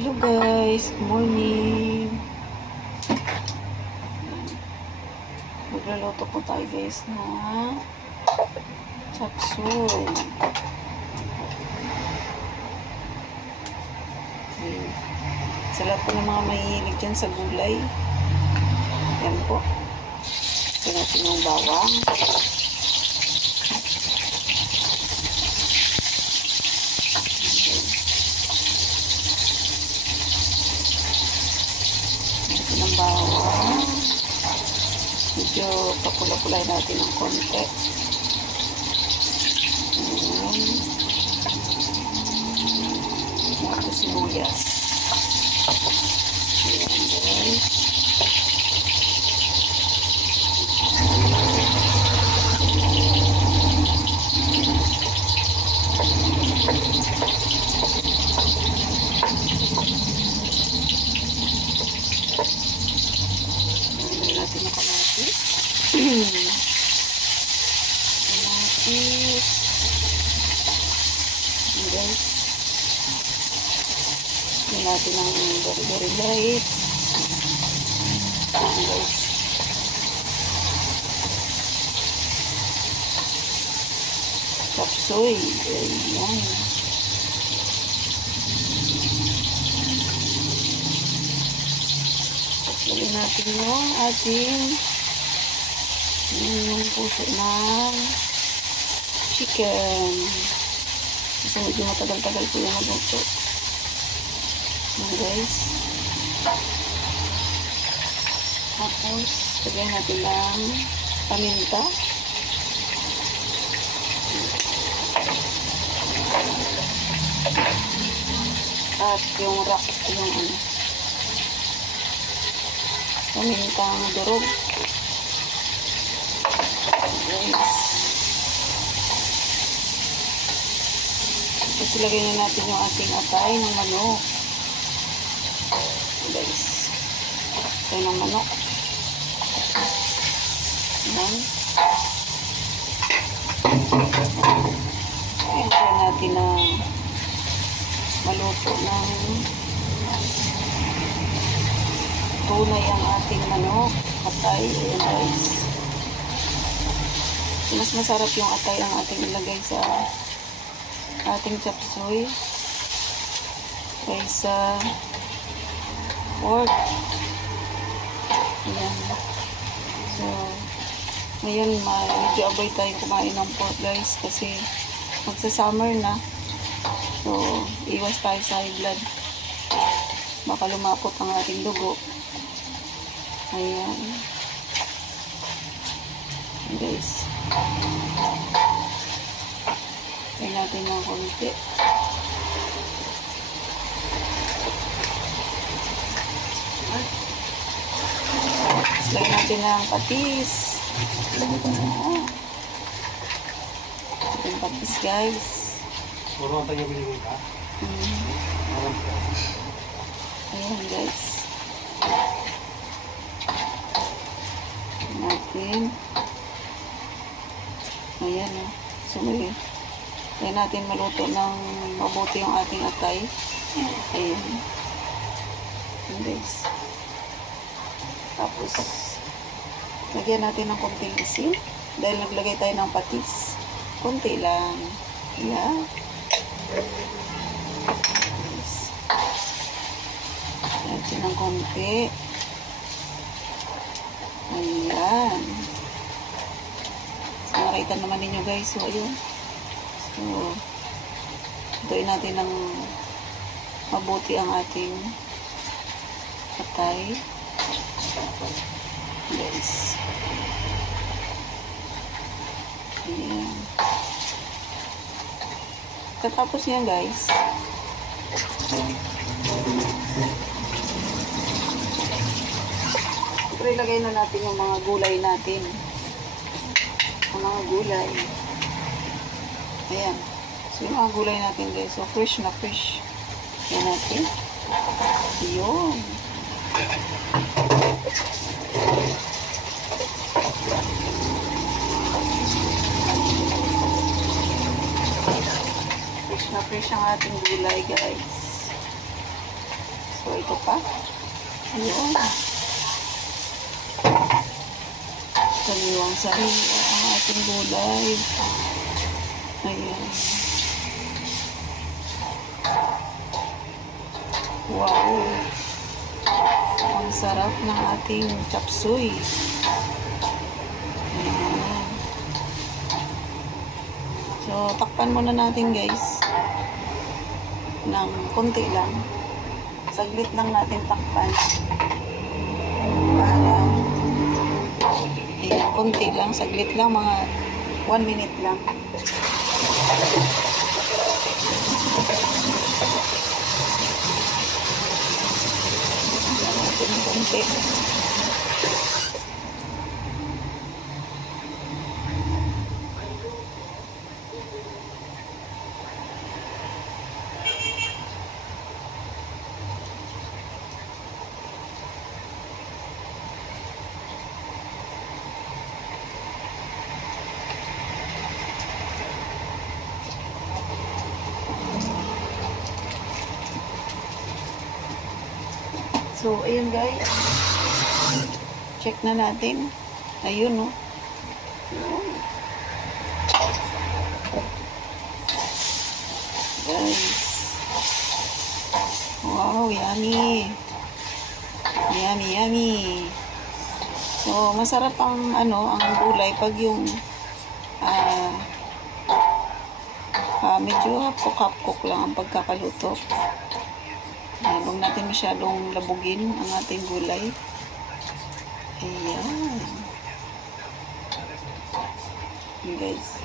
Hello guys, good morning. Magluluto po tayo guys na chop suey. Sa lahat po ng mga mahihilig dyan sa gulay, yan po. Ito natin yung bawang. Ng bawang. Medyo papula-pulay natin ng konti. Tapos sibuyas. Ayan guys. Natin yung kamatis. Kamatis. Ayan guys. Ayan natin ang very light. Ayan guys. Chop suey. Ayan. Lagyan natin yung ating yung puso ng chicken. Kasi medyo matagal-tagal po yung magluto. Ayan guys. Tapos, lagyan natin ng paminta. At yung rock, yung ano, pamintang durog. Guys. Tapos ilagay na natin yung ating atay ng manok. Guys. Atay ng manok. Ayan. Ayan natin na maluto ng tunay ang ating manok, atay. Ayan guys. Mas masarap yung atay ang ating ilagay sa ating chop suey kaysa pork. Ayan. So, ngayon medyo avoid tayo kumain ng pork guys kasi magsa-summer na. So, iwas tayo sa high blood. Baka lumapot ang ating dugo. Ayan. Guys. Tayo natin ng konti. Lagyan natin ng patis. Ayan patis guys. Ayan guys. Natin. Ayan o. So, ayan natin maluto ng mabuti yung ating atay. Ayan. Ayan guys. Tapos, lagyan natin ng konting asin. Dahil naglagay tayo ng patis. Konti lang. Ayan. Lagyan natin ng konti. Ayan. So, nakita naman ninyo guys. So, ayun. So, tutuin natin ng mabuti ang ating atay. Guys. Ayan. Katapos niyan guys. Siyempre, ilagay na natin yung mga gulay natin. Ang mga gulay. Ayan. So, yung mga gulay natin guys. So, fresh na fresh. Ayan natin. Yun. Fresh na fresh ang ating gulay guys. ito pa. Ayun. Sariwang-sariwa ang ating gulay. Ayan. Wow. Ang sarap ng ating chop suey. Ayan. So, takpan muna natin guys. Ng konti lang. Saglit lang natin takpan. Para ayan, konti lang, saglit lang, mga 1 minute lang. Ayan natin konti. So, ayun guys. Check na natin. Ayun, no. Guys. Wow, yummy. Yummy, yummy. So, masarap ang, ang gulay pag yung, medyo hapkok-hapkok lang ang pagkakaluto. Huwag natin masyadong labugin ang ating gulay. Ayan. Ayan guys.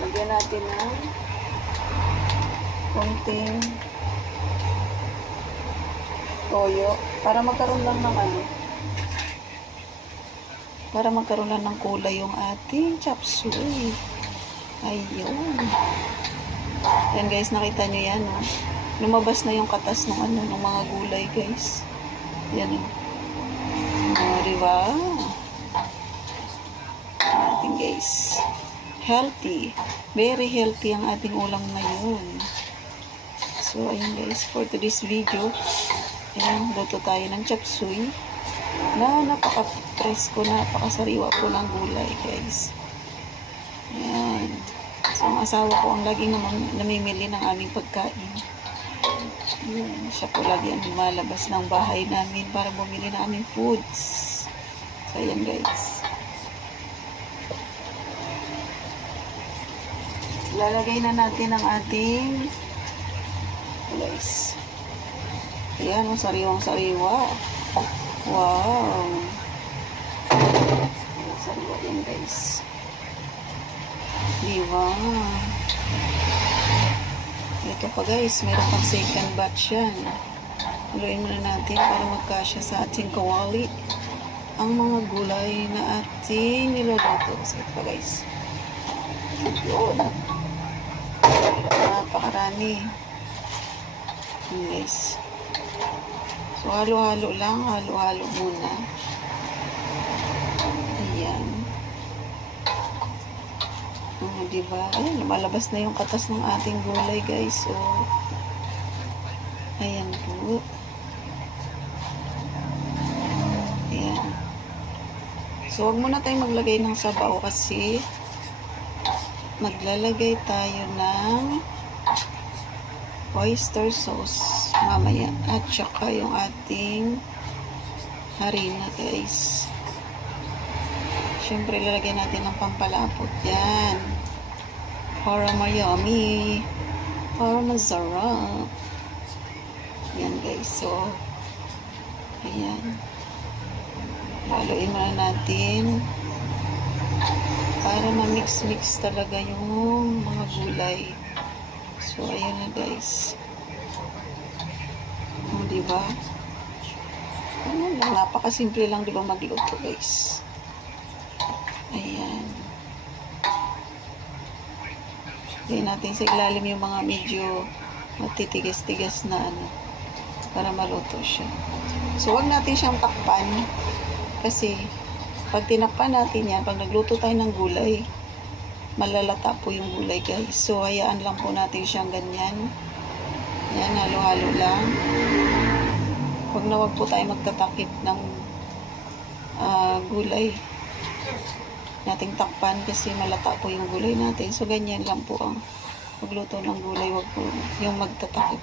Lagyan natin ng konting toyo para magkaroon lang ng para magkaroon lang ng kulay yung ating chop suey. Ayun. Yan guys, nakita nyo yan, no? Lumabas na yung katas ng ng mga gulay, guys. Yan, diba? Ating guys. Healthy. Very healthy ang ating ulam ngayon. So, ayun guys, for today's video, ayan, luto tayo ng chop suey na napaka-presko, napakasariwa po ng gulay, guys. Ayan. So, ang asawa ko ang laging namimili ng aming pagkain. Ayan, siya po lagi ang lumalabas ng bahay namin para bumili ng aming foods. So, ayan guys. Lalagay na natin ang ating guys. Ayan, sariwang-sariwa. Wow. Sariwa yan guys. Diba? Ito pa guys, meron pang second batch yan. Haluin muna natin para magkasya sa ating kawali ang mga gulay na ating niluluto. So ito pa guys. Yun. Napakarami. Yun guys. So halo-halo lang, halo-halo muna. Ayan. Diba? Ayan, lumalabas na yung katas ng ating gulay guys. So, ayan po. Ayan. So, huwag muna tayong maglagay ng sabaw kasi maglalagay tayo ng oyster sauce mamaya. At saka yung ating harina guys. Siyempre, lalagay natin ng pampalapot. Yan. Para mayami. Para masarap. Yan guys. So, ayan. Haluin muna natin. Para ma-mix-mix talaga yung mga gulay. So, ayan na guys. O, diba? Ano lang. Napakasimple lang diba magluto guys. Ayan. Lagyan natin sa ilalim yung mga medyo matitigas-tigas na para maluto siya. So, wag natin siyang takpan kasi pag tinakpan natin yan, pag nagluto tayo ng gulay, malalata po yung gulay guys. So, hayaan lang po natin siyang ganyan Yan, halo-halo lang. Huwag po tayo magtatakip ng gulay nating takpan kasi malata po yung gulay natin. So, ganyan lang po ang magluto ng gulay. Huwag po yung magtatakip.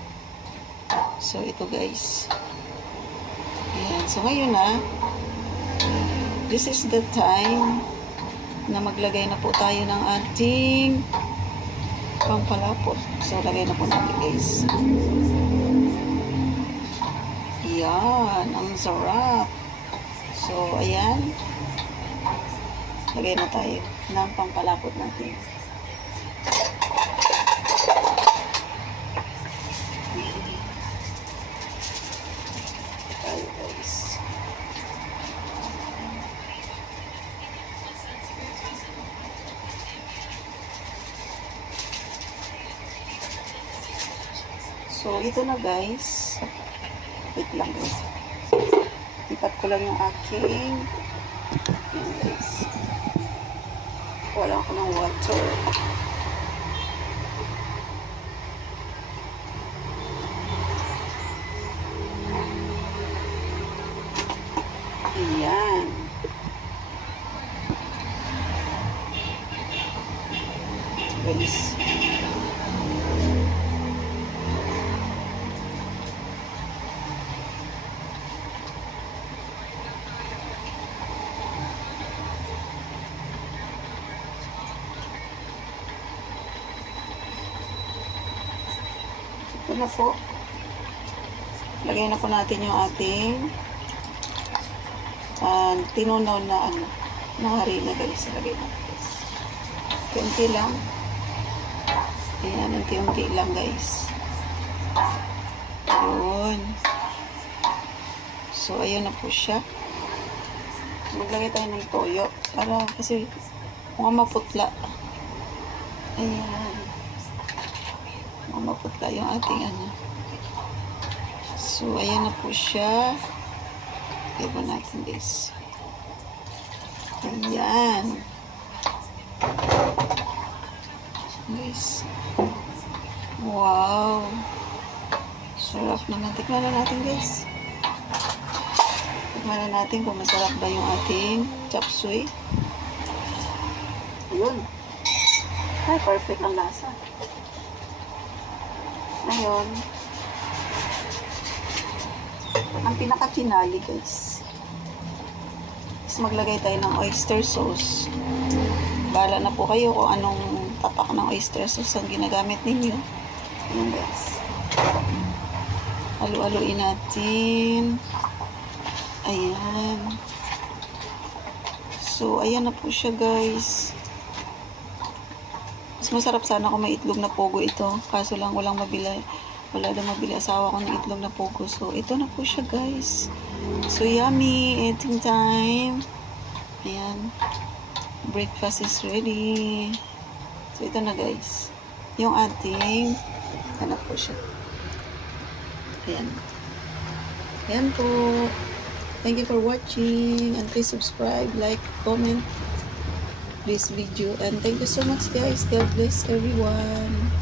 So, ito guys. Ayan. So, ngayon na, this is the time na maglagay na po tayo ng ating pampalapot. So, lagay na po natin guys. Ayan. Ang sarap. So, ayan. Lagay na tayo ng pampalapot natin. Tayo guys. So, ito na guys. Wait lang guys. Ipat ko lang yung aking. Ayan guys. Wala ako ng water. Ayan. Guys. Ito na po. Lagay na po natin yung ating tinunaw na harina guys. Lagay natin guys. Unti lang. Ayan, unti-unti lang guys. Ayun. So, ayun na po siya. Maglagay tayo ng toyo. Para kasi mukhang maputla. Ayan. Maputla yung ating So, ayan na po siya. Iba natin this. Ayan. Guys. Wow. Sarap naman. Tikman na natin guys. Tikman na natin kung masarap ba yung ating chop suey. Ayun. Ay, perfect ang lasa. Ngayon, ang pinaka-finale guys is maglagay tayo ng oyster sauce. Bahala na po kayo kung anong tatak ng oyster sauce ang ginagamit ninyo. Ayan guys. Halu-haluin natin. Ayan. So, ayan na po siya guys. Mas masarap sana kung may itlog na pogo ito. Kaso lang walang mabili. Wala na mabili asawa ko ng itlog na pogo. So, ito na po siya guys. So, yummy. Eating time. Ayan. Breakfast is ready. So, ito na guys. Yung ating ano po siya. Ayan. Ayan po. Thank you for watching. And please subscribe, like, comment this video, and thank you so much guys. God bless everyone.